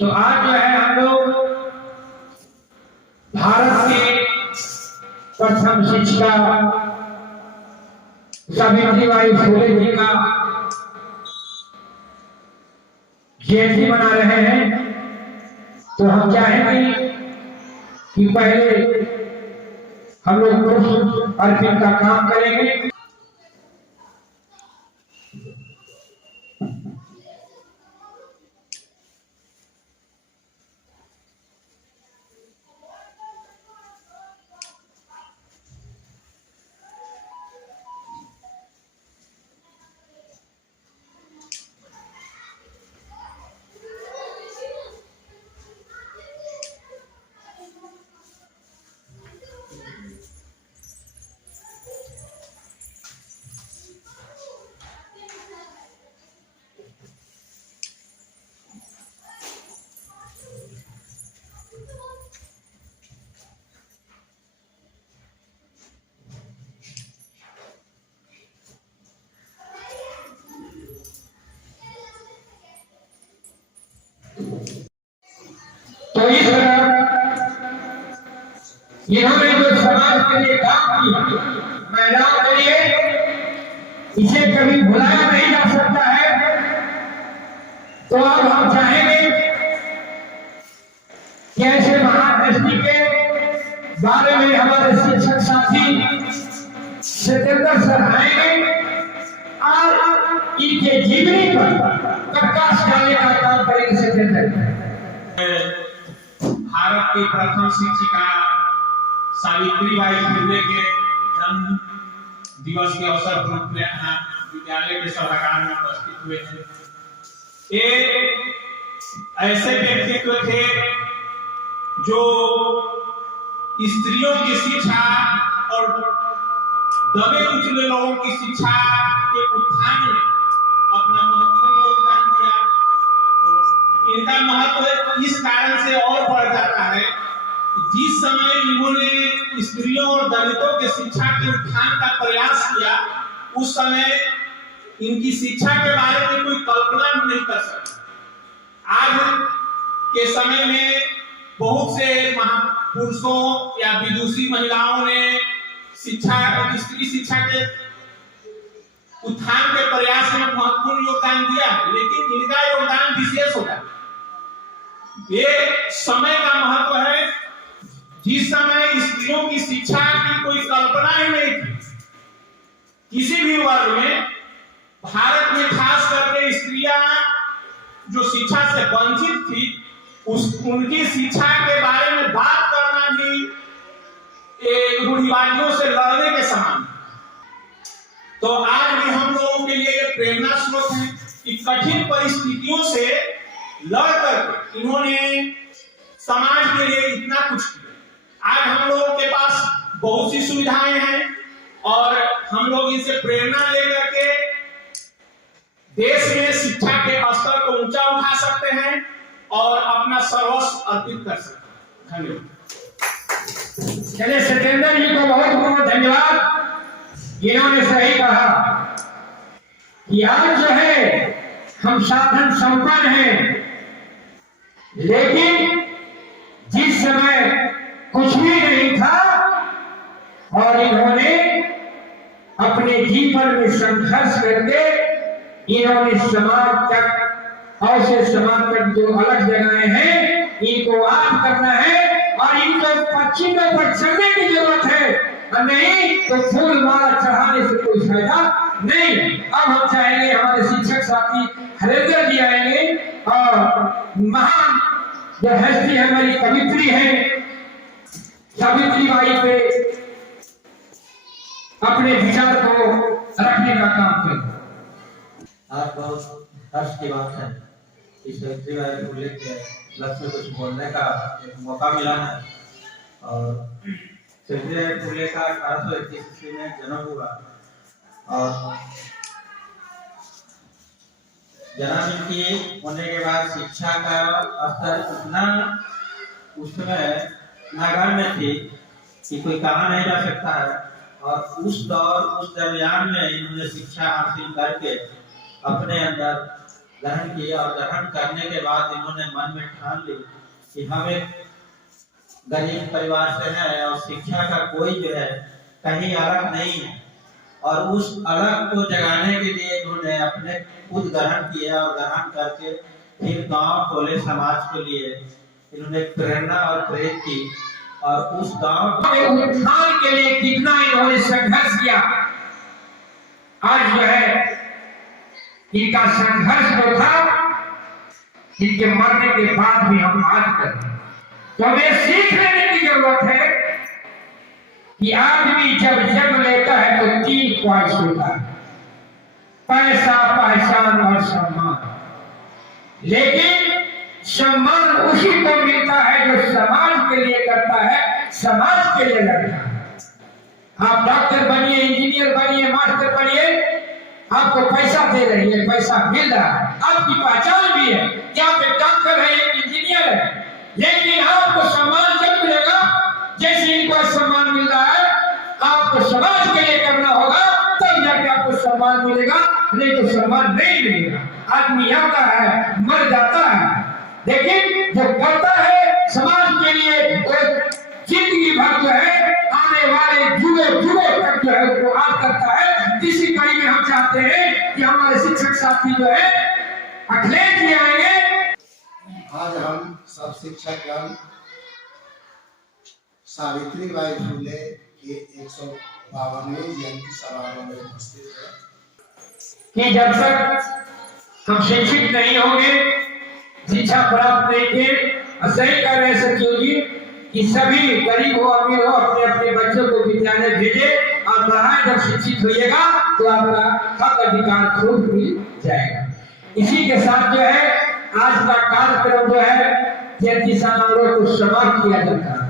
तो आज जो है हम लोग भारत के प्रथम शिक्षिका सावित्रीबाई फुले जी का जयंती मना रहे हैं। तो हम चाहेंगे कि पहले हम लोग पुष्प अर्पित का काम करेंगे। तो इस तरह इन्होंने जो समाज के लिए काम किया, महिलाओं के लिए, इसे कभी भुलाया नहीं जा सकता है। तो अब हम चाहेंगे कि ऐसे महान हस्ती के बारे में हमारे शिक्षक साथी सतेंद्र सर आएंगे और इनके जीवनी पर प्रकाश डालने का काम करेंगे। सतेंद्र भारत की प्रथम शिक्षिका सावित्रीबाई फुले के जन्म दिवस के अवसर पर विद्यालय के सभागार में उपस्थित हुए थे। ये ऐसे व्यक्तित्व थे जो स्त्रियों की शिक्षा और दबे कुचले लोगों की शिक्षा के उत्थान में अपना महत्वपूर्ण योगदान दिया। इनका महत्व इस कारण से और बढ़ जाता है कि जिस समय इन्होंने स्त्रियों और दलितों के शिक्षा के उत्थान का प्रयास किया, उस समय इनकी शिक्षा के बारे में कोई कल्पना भी नहीं कर सकता। आज के समय में बहुत से महापुरुषों या विदुषी महिलाओं ने शिक्षा और स्त्री शिक्षा के उत्थान के प्रयास में महत्वपूर्ण योगदान दिया, लेकिन इनका योगदान विशेष होगा। ये समय का महत्व है। जिस समय स्त्रियों की शिक्षा की कोई कल्पना ही नहीं थी, किसी भी वर्ग में, भारत में खास करके स्त्रियां जो शिक्षा से वंचित थी, उनकी शिक्षा के बारे में बात करना भी रूढ़िवादियों से लड़ने के समान। तो आज भी हम लोगों के लिए ये प्रेरणा स्रोत है कि कठिन परिस्थितियों से लड़कर इन्होंने समाज के लिए इतना कुछ किया। आज हम लोगों के पास बहुत सी सुविधाएं हैं और हम लोग इनसे प्रेरणा लेकर के देश में शिक्षा के स्तर को ऊंचा उठा सकते हैं और अपना सर्वस्व अर्पित कर सकते हैं। धन्यवाद। चलिए, सतेंद्र जी को बहुत बहुत धन्यवाद। इन्होंने सही कहा कि आज जो है हम साधन संपन्न हैं, लेकिन जिस समय कुछ भी नहीं था और इन्होंने अपने जीवन में संघर्ष करके इन्होंने समाज तक और से समाज तक जो अलग जगहें हैं, इनको आम करना है और इनको पश्चिमों पर चलने की जरूरत है, और नहीं तो फूल माला चढ़ाने से कोई फायदा नहीं। अब हम चाहेंगे हमारे शिक्षक साथी हरेंद्र जी आएंगे और महान जो हस्ती हमारी कवित्री है, सावित्रीबाई पे अपने विचार को रखने का काम करें। आज बहुत हर्ष की बात है कि सावित्रीबाई फुले के लक्ष्य में कुछ बोलने का एक मौका मिला है। और सावित्रीबाई फुले का 1821 ईस्वी में जन्म हुआ और जन्म की होने के बाद शिक्षा का स्तर इतना उस समय नगण्य थी कि कोई कहा नहीं जा सकता है। और उस दरमियान में इन्होंने शिक्षा हासिल करके अपने अंदर ग्रहण किया और ग्रहण करने के बाद इन्होंने मन में ठान ली कि हम एक गरीब परिवार से हैं और शिक्षा का कोई जो है कहीं अलग नहीं है, और उस अलग को जगाने के लिए इन्होंने अपने खुद ग्रहण किया और ग्रहण करके फिर गांव टोले समाज के लिए इन्होंने प्रेरणा और प्रेरित की और उस गांव के उत्थान के लिए कितना इन्होंने संघर्ष किया। आज जो है इनका संघर्ष जो था, इनके मरने के बाद भी हम आज करें तो हमें सीख लेने की जरूरत है कि आदमी जब जन्म लेता है तो 3 ख्वाहिश होता है, पैसा, पहचान और सम्मान। लेकिन सम्मान उसी को मिलता है जो समाज के लिए करता है, समाज के लिए लड़ता है। आप डॉक्टर बनिए, इंजीनियर बनिए, मास्टर बनिए, आपको पैसा दे रही है, पैसा मिल रहा है, आपकी पहचान भी है कि आप एक डॉक्टर है, एक इंजीनियर है। लेकिन आपको सम्मान जब मिलेगा, जैसे इनको सम्मान मिल रहा है, आपको समाज के लिए करना होगा, तब जाके आपको सम्मान मिलेगा, नहीं तो सम्मान नहीं मिलेगा। आदमी आता है, मर जाता है, लेकिन जो करता है समाज के लिए वो जिंदगी भर जो है आने वाले जुगे तक जो है वो आज करता है। इसी कड़ी में हम चाहते हैं कि हमारे शिक्षक साथी जो है अखिलेश जी आएंगे। आज हम सब शिक्षकगण सावित्रीबाई फुले के 152वें जयंती समारोह में उपस्थित है कि जब तक हम शिक्षित नहीं होंगे, शिक्षा प्राप्त नहीं किए, सही कर रहे सचिव कि सभी गरीब हो अमीर हो अपने अपने बच्चों को विद्यालय भेजे और पढ़ाएं। जब शिक्षित होइएगा तो आपका हक अधिकार खूब मिल जाएगा। इसी के साथ जो है आज का कार्यक्रम जो है जयंती समारोह को समाप्त किया जाता है।